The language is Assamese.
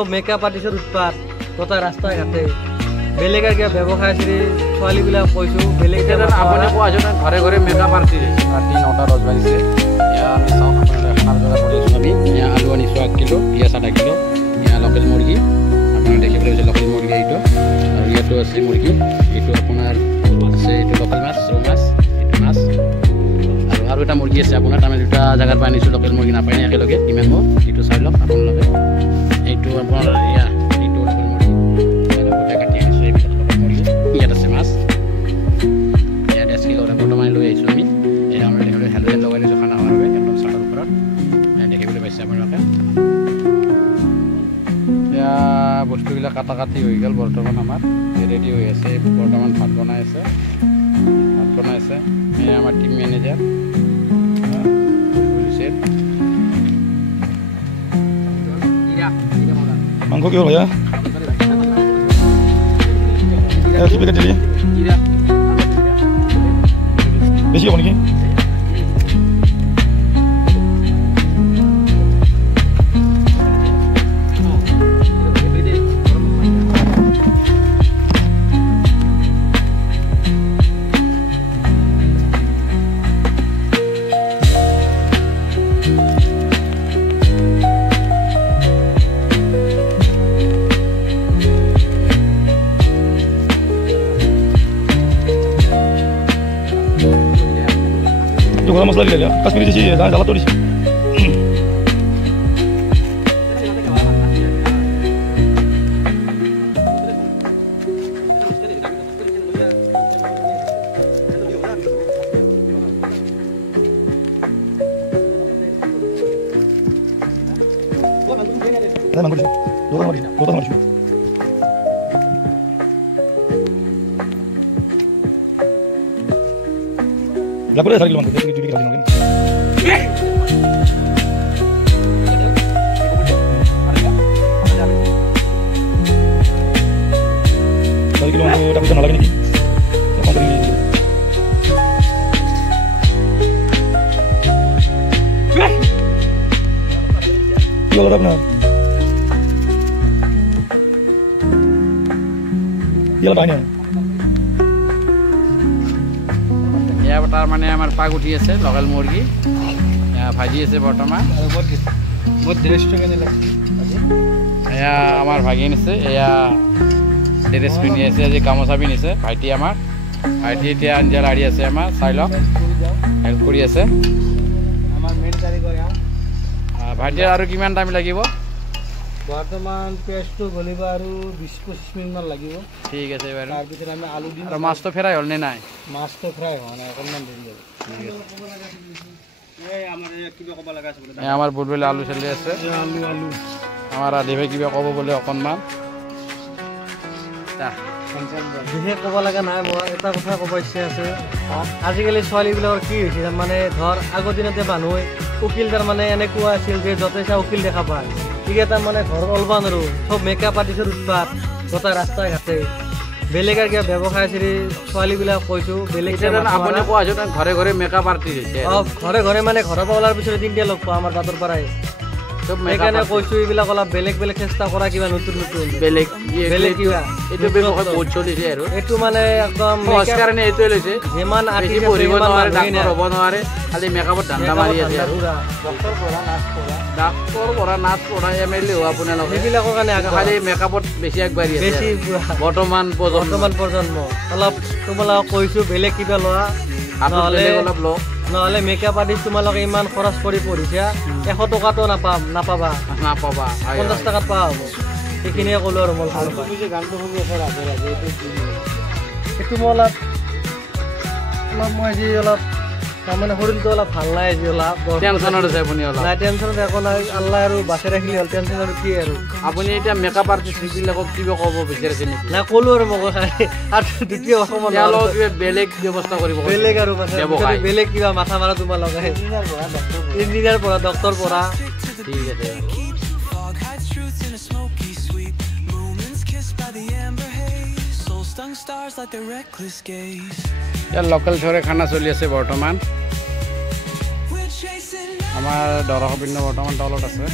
সব মেকআপ আৰ্টিস্টৰ উৎপাত গোটা ৰাস্তাই ঘাটে বেলেগৰ কিবা ব্যৱসায় আছে ছোৱালীবিলাক কৈছোঁ বেলেগ আপুনি কোৱা যেন ঘৰে ঘৰে মেকআপ আৰ্টিষ্ট ৰাতি 9টা 10 বাজিছে আমি চাওঁ আপোনালোকে খানা বজাৰ কৰিছোঁ আমি আলু আনিছোঁ 1 কিলো পিঁয়াজ 1/2 কিলো লোকেল মুৰ্গী আপোনাৰ দেখিবলৈ হৈছে লোকেল মুৰ্গী এইটো আৰু ইয়াতো আছে মুৰ্গী এইটো আপোনাৰ আছে এইটো লোকেল মাছ ৰৌ মাছ এইটো মাছ আৰু এটা মুৰ্গী আছে আপোনাৰ আমি দুটা জাগাৰ পৰা আনিছোঁ লোকেল মুৰ্গী নাপায় একেলগে কিমান হ'ব এইটো চাই লওক আপোনালোকে এইটো আপোনাৰ এইটো লোকেল মুৰ্গী গোটেই কাটি আনিছোঁ এইবিলাক লোকেল মুৰ্গী ইয়াত আছে মাছ ইয়াত 10 কিলো বৰ্তমান লৈ আহিছোঁ আমি আমাৰ দেখিবলৈ হেলমেট লগাই দিছোঁ খানা হোৱাৰ বাবে একদম চাহৰ ওপৰত দেখিবলৈ পাইছে আপোনালোকে এয়া বস্তুবিলাক কাটা কাটি হৈ গ'ল বৰ্তমান আমাৰ ৰেডি হৈ আছে বৰ্তমান ভাত বনাই আছে এয়া আমাৰ টিম মেনেজাৰ मांगो क्यों भैया ऐसे भी कर चलिए बेची होने की जो गरम मसाला भी ले लिया कश्मीरी चीज़ है ज़्यादा थोड़ी La pura de salir lo manco, que tú digas no. Salir lo manco, tapi jangan lagi nih. Apa kali? Iya lah benar. Iya lah banyak. তাৰ মানে আমাৰ পাগ উঠি আছে লোকেল মুৰ্গী ভাজি আছে বৰ্তমান এয়া আমাৰ ভাগিন আছে এয়া ড্ৰেছ পিন্ধি আছে আজি গামোচা পিন্ধিছে ভাইটি আমাৰ ভাইটি এতিয়া আঞ্জা লাৰি আছে আমাৰ চাই লওক হেল্প কৰি আছে ভাইটিৰ আৰু কিমান টাইম লাগিব বৰ্তমান পেষ্টটো গলিব আৰু 20-25 মিনিটমান লাগিব ঠিক আছে বাৰু তাৰপিছত আমি আলু দিম আৰু মাছটো ফ্ৰাই হ'ল নে নাই মাছটো ফ্ৰাই হোৱা নাই অকণমান দেৰি হ'ব আমাৰ বুটবেলা আলু চলি আছে আলু আমাৰ আদিভাই কিবা ক'ব বোলে অকণমান বিশেষ ক'ব লগা নাই মই এটা কথা ক'ব ইচ্ছা আছে আজিকালি ছোৱালীবিলাকৰ কি হৈছে মানে ধৰ আগৰ দিনতে মানুহে উকিল তাৰমানে এনেকুৱা আছিল যে য'তে চা উকিল দেখা পায় ঠিক আছে মানে ঘৰত ওলবা নোৱাৰোঁ চব মেকআপ আৰ্টিষ্টৰ উৎপাত গোটা ৰাস্তাই ঘাটে বেলেগৰ কিবা ব্যৱসায় আছে ছোৱালীবিলাক কৈছোঁ বেলেগ আপুনি কোৱা যেন ঘৰে ঘৰে মেকআপ আৰ্টিষ্ট ঘৰে ঘৰে মানে ঘৰৰ পৰা ওলাৰ পিছতে তিনিটা লগ পাওঁ আমাৰ বাটৰ পৰাই সেইকাৰণে কৈছোঁ এইবিলাক অলপ বেলেগ বেলেগ চেষ্টা কৰা কিবা নতুন নতুন বেলেগ কিবা এইটো ব্যৱসায় বহুত চলিছে আৰু এইটো মানে একদম কাৰণে এইটোৱে লৈছে যিমান বেছি পঢ়িব নোৱাৰে ডাক্তৰ হ'ব নোৱাৰে খালি মেকআপত ধান্দা মাৰি আছে আৰু ডাক্তৰ পঢ়া নাচ পঢ়া MLA হোৱা আপোনালোকে সেইবিলাকৰ কাৰণে খালি মেকআপত বেছি আগবাঢ়ি আছে বেছি বৰ্তমান প্ৰজন্ম অলপ তোমালোকক কৈছোঁ বেলেগ কিবা লোৱা নহ'লে অলপ লওঁ নহ'লে মেকআপ আৰ্টিষ্ট তোমালোকে ইমান খৰচ কৰি পঢ়িছা 100 টকাটো নাপাবা 50 টকাত পোৱা হ'ব সেইখিনিয়ে ক'লোঁ আৰু মই গানটো শুনি আছে ৰাধে ৰাধে এইটো মই অলপ মই আজি অলপ তাৰমানে শৰীৰটো অলপ ভাল নাই আজি অলপ টেনশ্যনত আছে আপুনি অলপ নাই টেনশ্যনত একো নাই আল্লাহ আৰু বাচি ৰাখিলে হ'ল টেনশ্যন আৰু কি আৰু আপুনি এতিয়া মেকআপ আৰ্টিষ্টবিলাকক কিবা ক'ব বিচাৰিছে নেকি নাই ক'লোঁ আৰু মই আৰু দ্বিতীয় অসমত কিবা বেলেগ ব্যৱস্থা কৰিব বেলেগ আৰু বেলেগ কিবা মাথা মাৰা তোমালোকে ইঞ্জিনিয়াৰ পঢ়া ডক্তৰ পঢ়া ঠিক আছে ইয়াৰ লোকেল চৰে খানা চলি আছে বৰ্তমান আমাৰ দৰং পিণ্ড বৰ্তমান তলত আছে